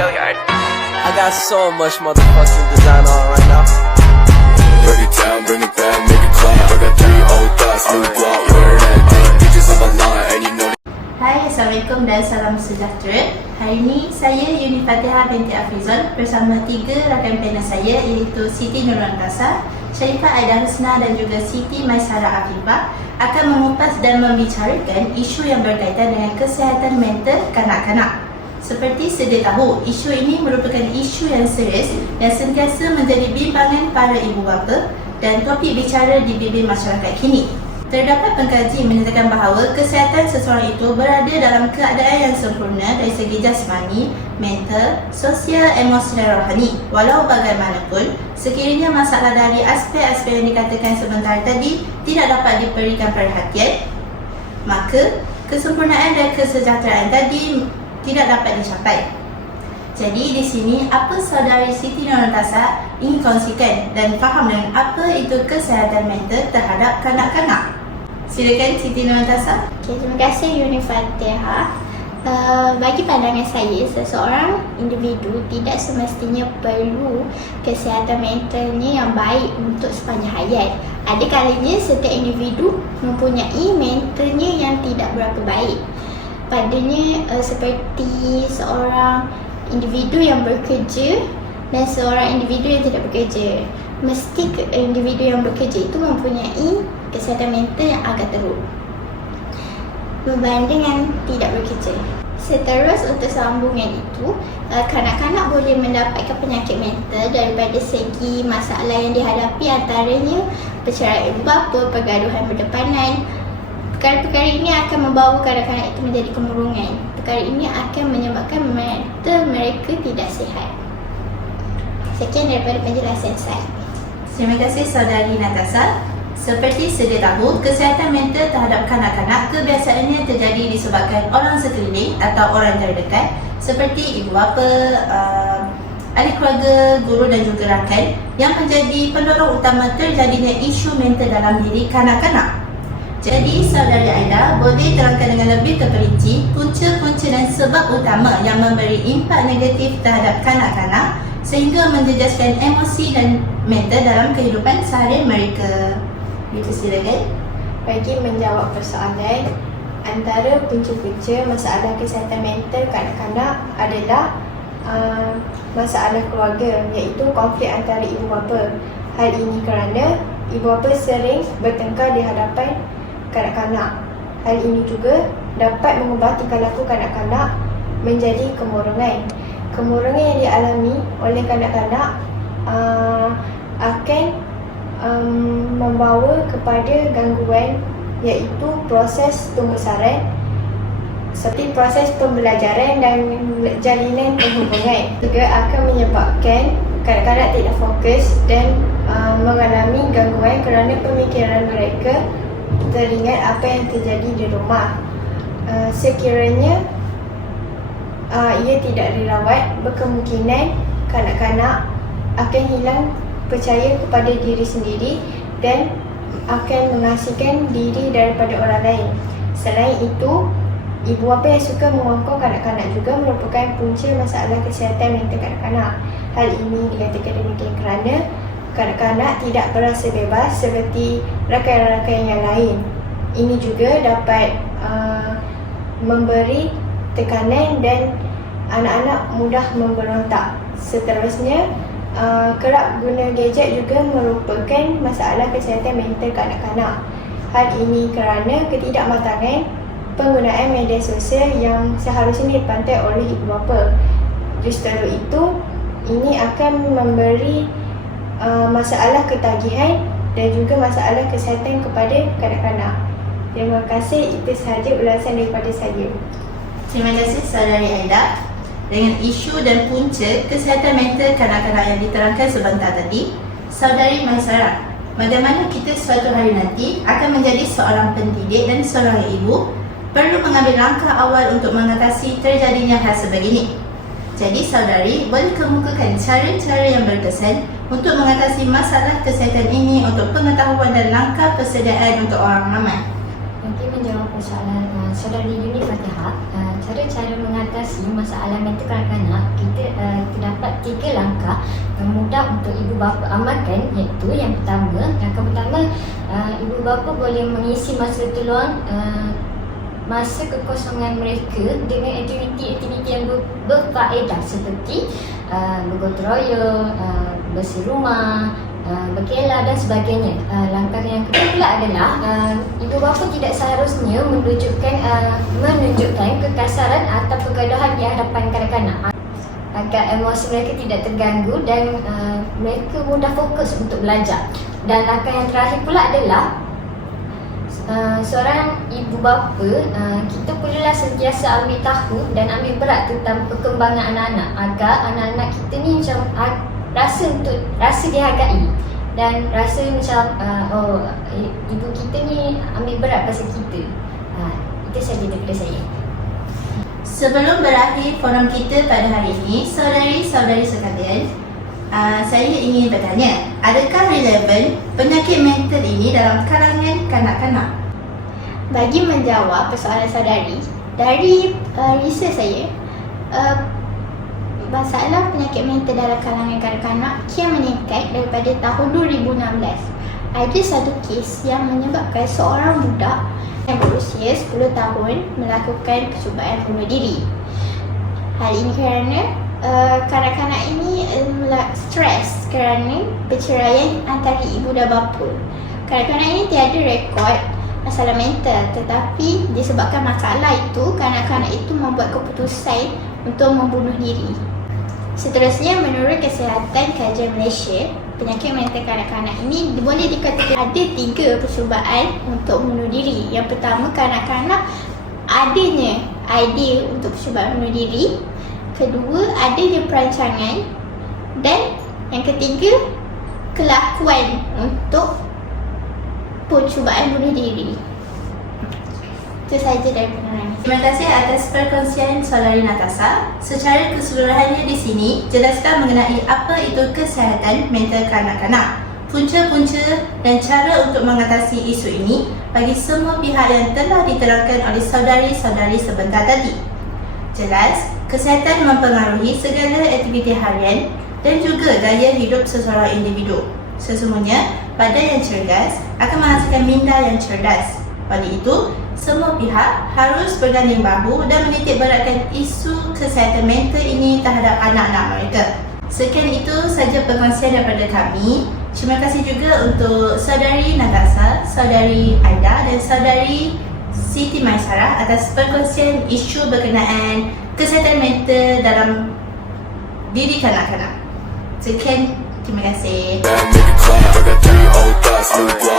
I got so much motherfucking design on right now. Bring it down, bring it back, make it clap. I got 3 old thoughts, new block, where that thing. Bitches on my line, and you know. Hai, Assalamualaikum dan salam sejahtera. Hari ini saya Yuni Fatihah binti Afrizon bersama 3 rakan panel saya iaitu Siti Nurantasa, Sharifah Aida Husna dan juga Siti Maisara Afifah akan mengupas dan membicarakan isu yang berkaitan dengan kesihatan mental kanak-kanak. Seperti sedia tahu, isu ini merupakan isu yang serius dan sentiasa menjadi bimbangan para ibu bapa dan topik bicara di bibir masyarakat kini. Terdapat pengkaji menyatakan bahawa kesihatan seseorang itu berada dalam keadaan yang sempurna dari segi jasmani, mental, sosial, emosi dan rohani. Walau bagaimanapun, sekiranya masalah dari aspek-aspek yang dikatakan sebentar tadi tidak dapat diberikan perhatian, maka kesempurnaan dan kesejahteraan tadi tidak dapat dicapai. Jadi di sini apa saudari Siti Nurantasa ingin kongsikan dan faham dengan apa itu kesihatan mental terhadap kanak-kanak. Silakan Siti Nurantasa. Terima kasih Yuni Fatihah. Bagi pandangan saya, seseorang individu tidak semestinya perlu kesihatan mentalnya yang baik untuk sepanjang hayat. Ada kalanya setiap individu mempunyai mentalnya yang tidak berapa baik. Padanya seperti seorang individu yang bekerja dan seorang individu yang tidak bekerja. Mesti individu yang bekerja itu mempunyai kesihatan mental yang agak teruk berbanding dengan tidak bekerja. Seterus untuk sambungan itu, kanak-kanak boleh mendapatkan penyakit mental daripada segi masalah yang dihadapi, antaranya perceraian ibu bapa, pergaduhan berdepanan. Perkara-perkara ini akan membawa kanak-kanak itu menjadi kemurungan. Perkara ini akan menyebabkan mental mereka tidak sihat. Sekian daripada penjelasan saya. Terima kasih saudari Natasa. Seperti sedia tahu, kesihatan mental terhadap kanak-kanak kebiasaannya terjadi disebabkan orang sekeliling atau orang terdekat seperti ibu bapa, ahli keluarga, guru dan juga rakan yang menjadi pendorong utama terjadinya isu mental dalam diri kanak-kanak. Jadi saudari Aida boleh terangkan dengan lebih terperinci punca-punca dan sebab utama yang memberi impak negatif terhadap kanak-kanak sehingga menjejaskan emosi dan mental dalam kehidupan seharian mereka. Itu silakan. Bagi menjawab persoalan, antara punca-punca masalah kesihatan mental kanak-kanak adalah masalah keluarga, iaitu konflik antara ibu bapa. Hal ini kerana ibu bapa sering bertengkar di hadapan kanak-kanak. Hal ini juga dapat mengubah tingkah laku kanak-kanak menjadi kemurungan. Kemurungan yang dialami oleh kanak-kanak akan membawa kepada gangguan, iaitu proses pembesaran seperti proses pembelajaran dan jalinan perhubungan. Juga akan menyebabkan kanak-kanak tidak fokus dan mengalami gangguan kerana pemikiran mereka teringat apa yang terjadi di rumah. Sekiranya ia tidak dirawat, berkemungkinan kanak-kanak akan hilang percaya kepada diri sendiri dan akan mengasingkan diri daripada orang lain. Selain itu, ibu bapa yang suka mengongkong kanak-kanak juga merupakan punca masalah kesihatan mental kanak-kanak. Hal ini dikatakan demikian kerana kanak-kanak tidak berasa bebas seperti rakan-rakan yang lain. Ini juga dapat memberi tekanan dan anak-anak mudah memberontak. Seterusnya, kerap guna gadget juga merupakan masalah kesihatan mental kanak-kanak. Hal ini kerana ketidakmatangan penggunaan media sosial yang seharusnya dipantau oleh ibu bapa. Justru itu, ini akan memberi masalah ketagihan dan juga masalah kesihatan kepada kanak-kanak. Terima kasih, itu sahaja ulasan daripada saya. Terima kasih saudari Aida. Dengan isu dan punca kesihatan mental kanak-kanak yang diterangkan sebentar tadi, saudari Maisara, bagaimana kita suatu hari nanti akan menjadi seorang pendidik dan seorang ibu perlu mengambil langkah awal untuk mengatasi terjadinya hal sebegini. Jadi saudari boleh kemukakan cara-cara yang berkesan untuk mengatasi masalah kesihatan ini untuk pengetahuan dan langkah persediaan untuk orang ramai. Nanti menjawab persoalan saudari Yuni Fatihah, cara-cara mengatasi masalah mental kanak-kanak, kita terdapat 3 langkah yang mudah untuk ibu bapa amalkan, iaitu yang pertama, ibu bapa boleh mengisi masa terluang masa kekosongan mereka dengan aktiviti-aktiviti yang berfaedah seperti bergotong royong, bersih rumah, berkelah dan sebagainya. Langkah yang kedua pula adalah ibu bapa tidak seharusnya menunjukkan kekasaran atau kegaduhan di hadapan kanak-kanak agar emosi mereka tidak terganggu dan mereka mudah fokus untuk belajar. Dan langkah yang terakhir pula adalah seorang ibu bapa, kita perlulah sentiasa ambil tahu dan ambil berat tentang perkembangan anak-anak agar anak-anak kita ni macam rasa dihargai dan rasa macam ibu kita ni ambil berat pasal kita. Itu saja daripada saya. Sebelum berakhir forum kita pada hari ini, saudari-saudari sekalian, saya ingin bertanya, adakah relevan penyakit mental ini dalam kalangan kanak-kanak? Bagi menjawab persoalan saudari, dari research saya, masalah penyakit mental dalam kalangan kanak-kanak kian meningkat daripada tahun 2016. Ada satu kes yang menyebabkan seorang budak yang berusia 10 tahun melakukan percubaan bunuh diri. Hal ini kerana kanak-kanak ini stres kerana perceraian antara ibu dan bapa. Kanak-kanak ini tiada rekod masalah mental, tetapi disebabkan masalah itu, kanak-kanak itu membuat keputusan untuk membunuh diri. Seterusnya, menurut Kesihatan Kajian Malaysia, penyakit mental kanak-kanak ini boleh dikatakan ada 3 percubaan untuk bunuh diri. Yang pertama, kanak-kanak adanya idea untuk percubaan bunuh diri. Kedua, adanya perancangan. Dan yang ketiga, kelakuan untuk percubaan bunuh diri. Itu sahaja dari penerangan. Terima kasih atas perkongsian saudari Natasha. Secara keseluruhannya di sini jelaskan mengenai apa itu kesihatan mental kanak-kanak, punca-punca dan cara untuk mengatasi isu ini bagi semua pihak yang telah diterangkan oleh saudari-saudari sebentar tadi. Jelas, kesihatan mempengaruhi segala aktiviti harian dan juga gaya hidup seseorang individu. Sesungguhnya, badan yang cergas akan menghasilkan minda yang cerdas. Oleh itu, semua pihak harus berganding bahu dan menitik beratkan isu kesihatan mental ini terhadap anak-anak mereka. Sekian itu saja perkongsian daripada kami. Terima kasih juga untuk saudari Natasha, saudari Aida dan saudari Siti Maisarah atas perkongsian isu berkenaan kesihatan mental dalam diri kanak-kanak. Sekian, terima kasih. Make it clap. I got 3 old thoughts, new block.